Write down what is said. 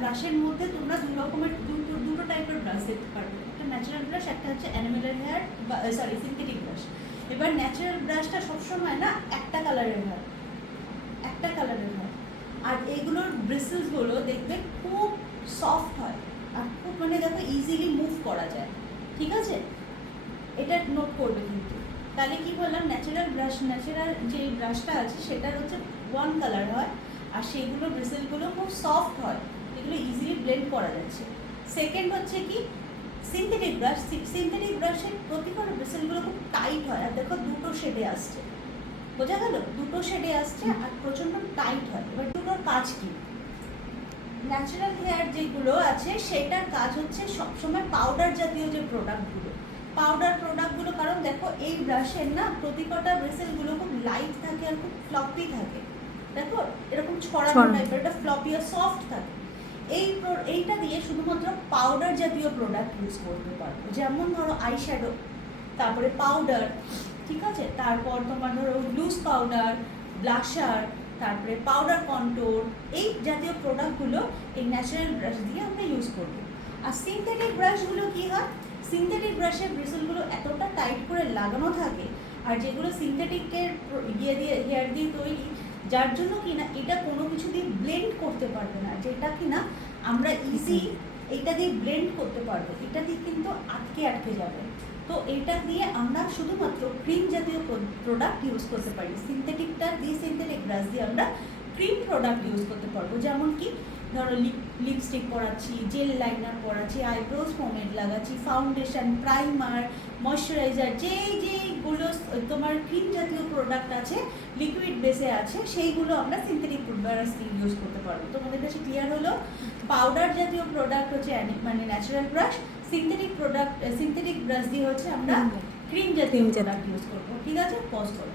ব্রাশের মধ্যে তোমরা দুটো টাইপের ব্রাশ দেখতে পারবে, একটা ন্যাচারাল ব্রাশ, একটা হচ্ছে অ্যানিমেলের হেয়ার সিনথেটিক ব্রাশ। এবার ন্যাচারাল ব্রাশটা সবসময় না একটা কালারের হয়, আর এইগুলোর ব্রিসেলসগুলো দেখবে খুব সফট হয় আর খুব মানে দেখো ইজিলি মুভ করা যায়, ঠিক আছে? এটা নোট করবে কিন্তু। তাহলে কি বললাম, ন্যাচারাল যে ব্রাশটা আছে সেটার হচ্ছে ওয়ান কালার হয়, আর সেইগুলো ব্রিসেলগুলো খুব সফট হয়, এগুলো ইজিলি ব্লেন্ড করা যাচ্ছে। সেকেন্ড হচ্ছে কি সিনথেটিক ব্রাশের প্রতিকটা ব্রিসেলগুলো খুব টাইট হয়, আর দেখো দুটো শেডে আসছে, বোঝা গেল? দুটো শেডে আসছে আর প্রচণ্ড টাইট হয়। এবার দুটোর কাজ কি? ন্যাচারাল হেয়ার যেগুলো আছে সেটার কাজ হচ্ছে সবসময় পাউডার জাতীয় যে প্রোডাক্টগুলো, কারণ দেখো এই ব্রাশের না প্রতিকটা ব্রিসেলগুলো খুব লাইট থাকে আর খুব ফ্লপি থাকে, দেখো এরকম ছড়ানো টাইপের, এটা ফ্লপি আর সফট থাকে। এইটা দিয়ে শুধুমাত্র পাউডার জাতীয় প্রোডাক্ট ইউজ করতে পারবো, যেমন ধরো আইশ্যাডো, তারপরে পাউডার, ঠিক আছে, তারপর তোমার ধরো লুজ পাউডার, ব্লাশার, তারপরে পাউডার কন্ট্রোল, এই জাতীয় প্রোডাক্টগুলো এই ন্যাচারাল ব্রাশ দিয়ে আমরা ইউজ করব। আর সিনথেটিক ব্রাশগুলো কী হয়, সিনথেটিক ব্রাশের ব্রিসেলগুলো এতটা টাইট করে লাগানো থাকে, আর যেগুলো সিনথেটিকের হেয়ার দিয়ে তৈরি, যার জন্য কিনা এটা কোনো কিছু দিয়ে ব্লেন্ড করতে পারবে না, যেটা কিনা আমরা ইজি এটা দিয়ে ব্লেন্ড করতে পারবো, এটা দিয়ে কিন্তু আটকে যাবে। তো এটা দিয়ে আমরা শুধুমাত্র ক্রিম জাতীয় প্রোডাক্ট ইউজ করতে পারি, সিনথেটিক ব্রাশ দিয়ে আমরা ক্রিম প্রোডাক্ট ইউজ করতে পারবো, যেমন কি ধরো লিপস্টিক পরাচ্ছি, জেল লাইনার পরাচ্ছি, আইব্রোজ পমেড লাগাচ্ছি, ফাউন্ডেশন, প্রাইমার, ময়শ্চারাইজার, যেইগুলো তোমার ক্রিম জাতীয় প্রোডাক্ট আছে, লিকুইড বেসে আছে, সেইগুলো আমরা সিনথেটিক ব্রাশ দিয়ে ইউজ করতে পারবো। তোমাদের কাছে ক্লিয়ার হলো? পাউডার জাতীয় প্রোডাক্ট হচ্ছে মানে ন্যাচারাল ব্রাশ, সিনথেটিক ব্রাশ দিয়ে হচ্ছে আমরা ক্রিম জাতীয় প্রোডাক্ট ইউজ করবো। ঠিক আছে, পজ করো।